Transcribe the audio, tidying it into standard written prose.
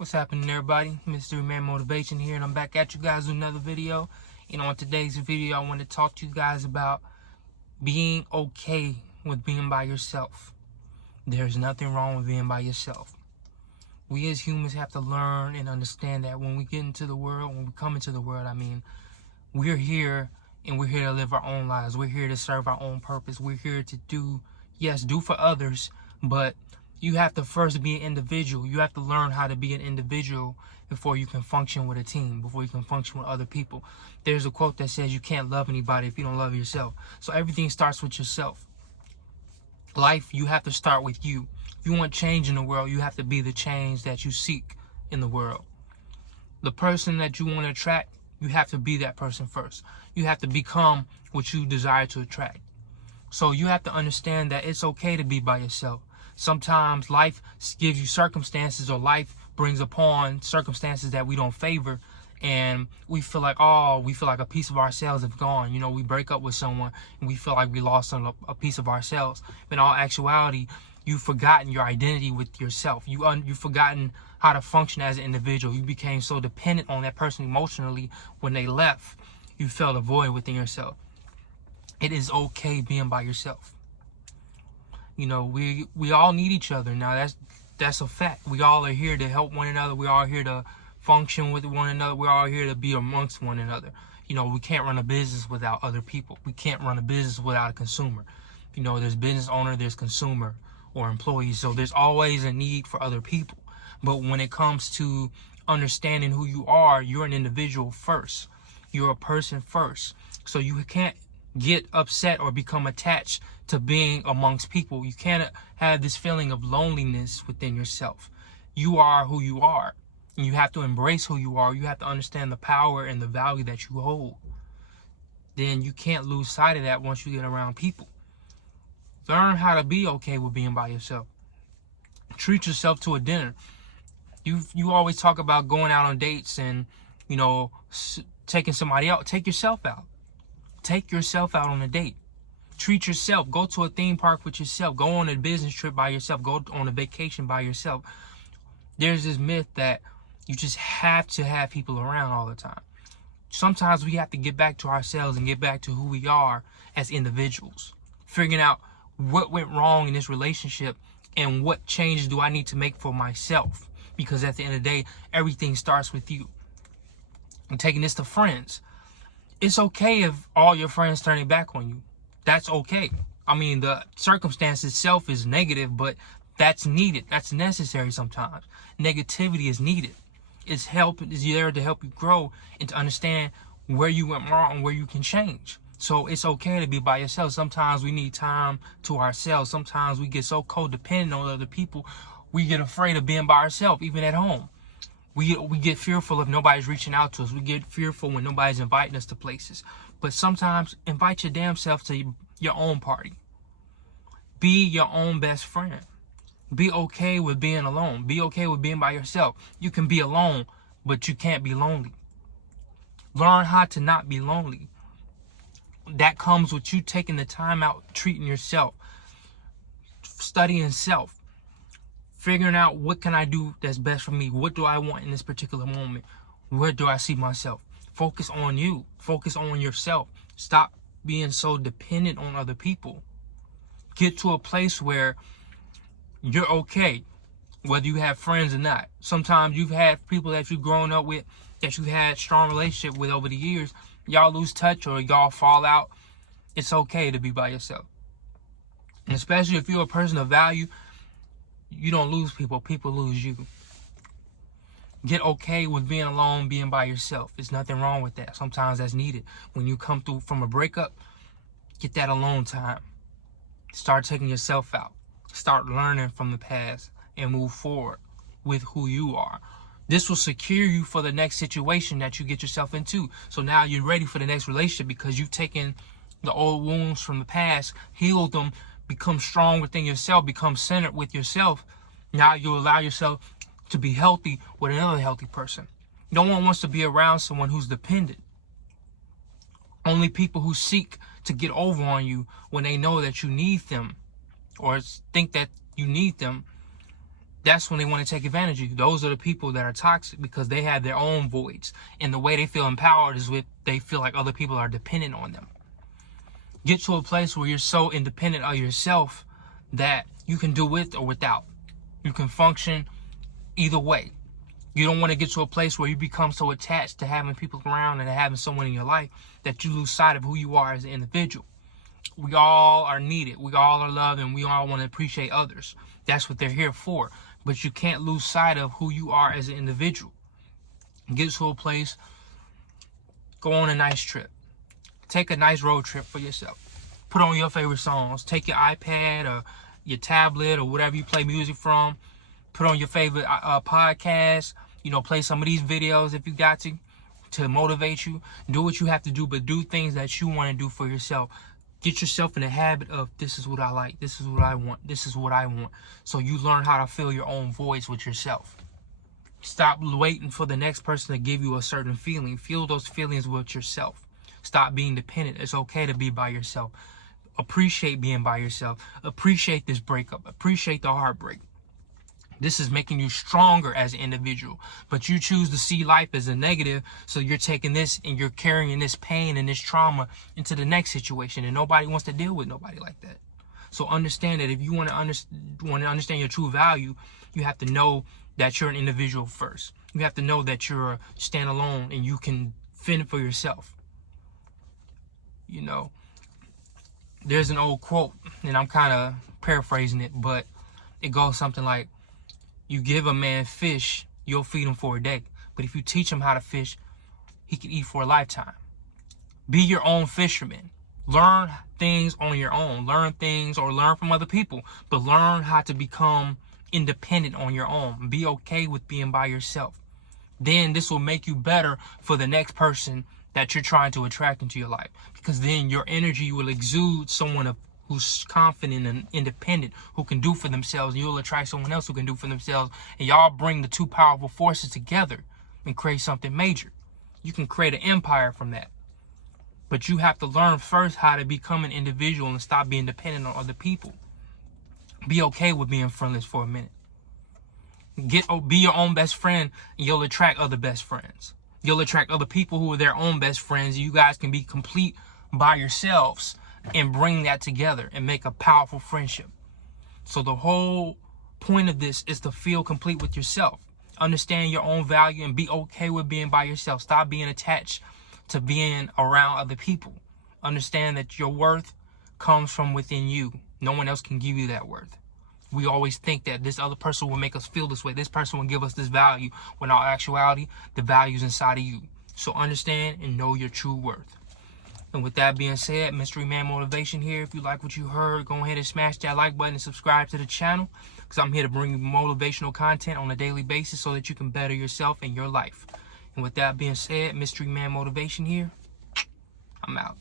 What's happening, everybody? Mystery Man Motivation here, and I'm back at you guys with another video. On today's video, I want to talk to you guys about being okay with being by yourself. There's nothing wrong with being by yourself. We as humans have to learn and understand that when we get into the world, when we come into the world, we're here and we're here to live our own lives. We're here to serve our own purpose. We're here to do for others, but you have to first be an individual. You have to learn how to be an individual before you can function with a team, before you can function with other people. There's a quote that says you can't love anybody if you don't love yourself. So everything starts with yourself. Life, you have to start with you. If you want change in the world, you have to be the change that you seek in the world. The person that you want to attract, you have to be that person first. You have to become what you desire to attract. So you have to understand that it's okay to be by yourself. Sometimes life gives you circumstances, or life brings upon circumstances that we don't favor, and we feel like a piece of ourselves have gone. We break up with someone and we feel like we lost a piece of ourselves. But in all actuality, you've forgotten your identity with yourself. You've forgotten how to function as an individual. You became so dependent on that person emotionally. When they left, you felt a void within yourself. It is okay being by yourself. We all need each other. Now that's a fact. We all are here to help one another. We all here to function with one another. We're all here to be amongst one another. We can't run a business without other people. We can't run a business without a consumer. There's business owner, there's consumer or employees. So there's always a need for other people. But when it comes to understanding who you are, you're an individual first. You're a person first. So you can't get upset or become attached to being amongst people. You can't have this feeling of loneliness within yourself. You are who you are, and you have to embrace who you are. You have to understand the power and the value that you hold. Then you can't lose sight of that once you get around people. Learn how to be okay with being by yourself. Treat yourself to a dinner. You always talk about going out on dates and taking somebody out. Take yourself out. Take yourself out on a date. Treat yourself. Go to a theme park with yourself. Go on a business trip by yourself. Go on a vacation by yourself. There's this myth that you just have to have people around all the time. Sometimes we have to get back to ourselves and get back to who we are as individuals. Figuring out what went wrong in this relationship and what changes do I need to make for myself. Because at the end of the day, everything starts with you. I'm taking this to friends. It's okay if all your friends turning back on you. That's okay. The circumstance itself is negative, but that's needed. That's necessary sometimes. Negativity is needed. It's there to help you grow and to understand where you went wrong and where you can change. So it's okay to be by yourself. Sometimes we need time to ourselves. Sometimes we get so codependent on other people, we get afraid of being by ourselves, even at home. We get fearful if nobody's reaching out to us. We get fearful when nobody's inviting us to places. But sometimes invite your damn self to your own party. Be your own best friend. Be okay with being alone. Be okay with being by yourself. You can be alone, but you can't be lonely. Learn how to not be lonely. That comes with you taking the time out, treating yourself, studying self. Figuring out what can I do that's best for me. What do I want in this particular moment? Where do I see myself? Focus on you. Focus on yourself. Stop being so dependent on other people. Get to a place where you're okay, whether you have friends or not. Sometimes you've had people that you've grown up with, that you've had strong relationship with over the years. Y'all lose touch or y'all fall out. It's okay to be by yourself. And especially if you're a person of value, you don't lose people. People lose you. Get okay with being alone, being by yourself. There's nothing wrong with that. Sometimes that's needed. When you come through from a breakup, get that alone time. Start taking yourself out. Start learning from the past and move forward with who you are. This will secure you for the next situation that you get yourself into. So now you're ready for the next relationship because you've taken the old wounds from the past, healed them, become strong within yourself, become centered with yourself. Now you allow yourself to be healthy with another healthy person. No one wants to be around someone who's dependent. Only people who seek to get over on you when they know that you need them or think that you need them that's when they want to take advantage of you. Those are the people that are toxic because they have their own voids. And the way they feel empowered is with they feel like other people are dependent on them. Get to a place where you're so independent of yourself that you can do with or without. You can function either way. You don't want to get to a place where you become so attached to having people around and having someone in your life that you lose sight of who you are as an individual. We all are needed. We all are loved, and we all want to appreciate others. That's what they're here for. But you can't lose sight of who you are as an individual. Get to a place, go on a nice trip. Take a nice road trip for yourself. Put on your favorite songs. Take your iPad or your tablet or whatever you play music from. Put on your favorite podcast. You know, play some of these videos if you got to motivate you. Do what you have to do, but do things that you want to do for yourself. Get yourself in the habit of, this is what I like, this is what I want, this is what I want. So you learn how to fill your own voice with yourself. Stop waiting for the next person to give you a certain feeling. Feel those feelings with yourself. Stop being dependent. It's okay to be by yourself. Appreciate being by yourself. Appreciate this breakup. Appreciate the heartbreak. This is making you stronger as an individual. But you choose to see life as a negative, so you're taking this and you're carrying this pain and this trauma into the next situation, and nobody wants to deal with nobody like that. So understand that if you want to understand your true value, you have to know that you're an individual first. You have to know that you're standalone and you can fend for yourself. You know, there's an old quote, and I'm kind of paraphrasing it, but it goes something like, you give a man fish, you'll feed him for a day. But if you teach him how to fish, he can eat for a lifetime. Be your own fisherman. Learn things on your own. Learn things or learn from other people. But learn how to become independent on your own. Be okay with being by yourself. Then this will make you better for the next person that you're trying to attract into your life. Because then your energy will exude someone who's confident and independent, who can do for themselves. You'll attract someone else who can do for themselves. And y'all bring the two powerful forces together and create something major. You can create an empire from that. But you have to learn first how to become an individual and stop being dependent on other people. Be okay with being friendless for a minute. Be your own best friend, and you'll attract other best friends. You'll attract other people who are their own best friends. You guys can be complete by yourselves and bring that together and make a powerful friendship. So the whole point of this is to feel complete with yourself. Understand your own value and be okay with being by yourself. Stop being attached to being around other people. Understand that your worth comes from within you. No one else can give you that worth. We always think that this other person will make us feel this way. This person will give us this value, when in all actuality, the value is inside of you. So understand and know your true worth. And with that being said, Mystery Man Motivation here. If you like what you heard, go ahead and smash that like button and subscribe to the channel, because I'm here to bring you motivational content on a daily basis so that you can better yourself and your life. And with that being said, Mystery Man Motivation here. I'm out.